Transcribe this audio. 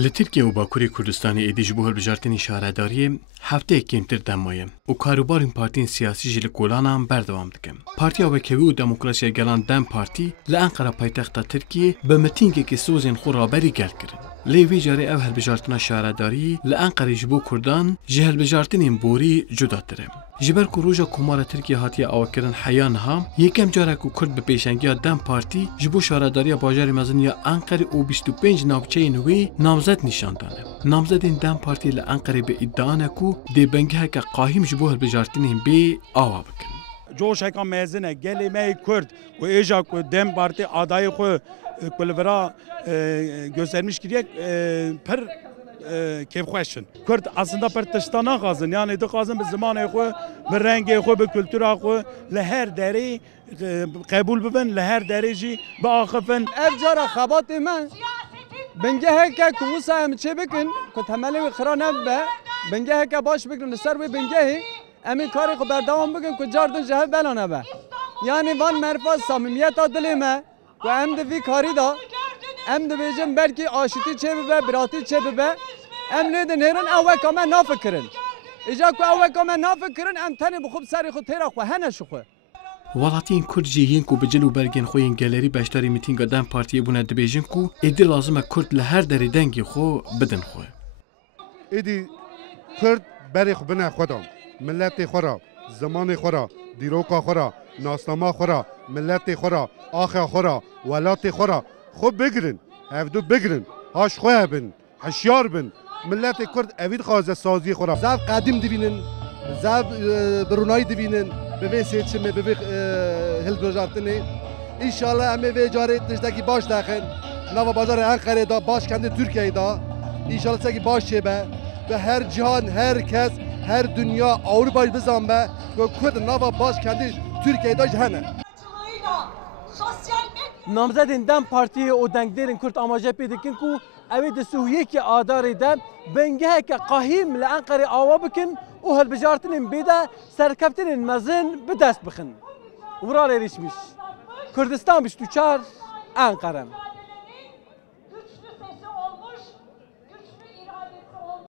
Li Tirkiye û Bakurê Kurdistanê êdî ji bo hilbijartinê şaredariyê hefteyek kêmtir demaye û karûbarên partiyên siyasî jî li kolanan berdewam dikin. Partiya Wekevî û Demokrasiya Gelan Dem Partî li Enqera paytexta Tirkiyê bi mitîngekî sozên xwe raberî gel kirin. Lê vê carê ev hilbijartina şaredariyê li Enqerê ji bo Kurdan ji hilbijartinên borî cudatir e. Ji ber ku roja Komara Tirkiye hatiye awakirin heya niha, yekem carek ku Kurd bi pêşengiya Dem Partî ji bo şaredariya bajarê mezin ya Enqerê û 25 navçeyên wê namzet nîşan dane. Namzedên Dem Partî li Enqerê bi îddia ne ku dêbengeheke qahîm ji bo hilbijartinên bê awa bikin. Coşeka mezine gelê me Kurd û êja ku Dem Partî adayê xwe ku li vira göstermiş kiriye pir kevxweşin. Kurd aslında pir tişta naxwazin, yani dixwazin bi zimanê xwe, bi rengê xwe, bi kültûra xwe li her derê qebûl bibin, li her derê jî biaxivin. Ev cara xebatê me bingeheke ku wisa em çê bikin ku temelê wê xira nebe, bingeheke baş bikin li ser wê bingehê em ê karê xwe berdewam bikin ku car din ji hev bela nebe. Yani van merfa samimiyeta dilê me ku em di vî karî da em dibêjin belkî aşîtî çê bibe, biratî çê bibe, em lê din hêrin ew weka me nafikirin. Îja ku ew weka me nafikirin em tenê bi xwe bi serê xwe têra xwe hene ji xwe. Welatiyên Kurd jî yên ku bi cil û bergên xwe yên gelerî beşdarî mîtînga Dem Partiyê bûne dibêjin ku êdî lazim e Kurd li her derê dengê xwe bidin xwe. Êdî Kurd berê xwe bine xwedan, milletê xwe ra, zimanê xwe ra, dîroka xwe ra, nasnama xwe ra, milletê xwe ra, axa xwe ra, welatê xwe ra xwe bigirin, hevdû bigirin, haş xwe hebin, hişyar bin. Milletê Kurd evî dixwaze saziyê xwe ra. Zav qedîm dibînin, zav bi rûnayî dibînin, bi vê seçimê, bi vê hilbijartinê. İnşallah em ê vê carê tiştekî baş daxin, nava bajarê Enqerê da, başkendê Tirkiyeyê da. İnşallah tiştekî baş çêbe ve her cihan, herkes, her dünya, Avrupa'yı bizan be ve Kurd nava başkendê Tirkiyeyê da hene. Namzedên Dem Partiyê û dengderên Kurd amaje pê dikin ku ew ê di Sûriyekê adarê de bengeheke qahîm li Enqerê awa bikin û hilbijartinên bê de serkeftinên mezin bi dest bixin. Wira lê rîşmiş. Kurdistan 24 Enqere.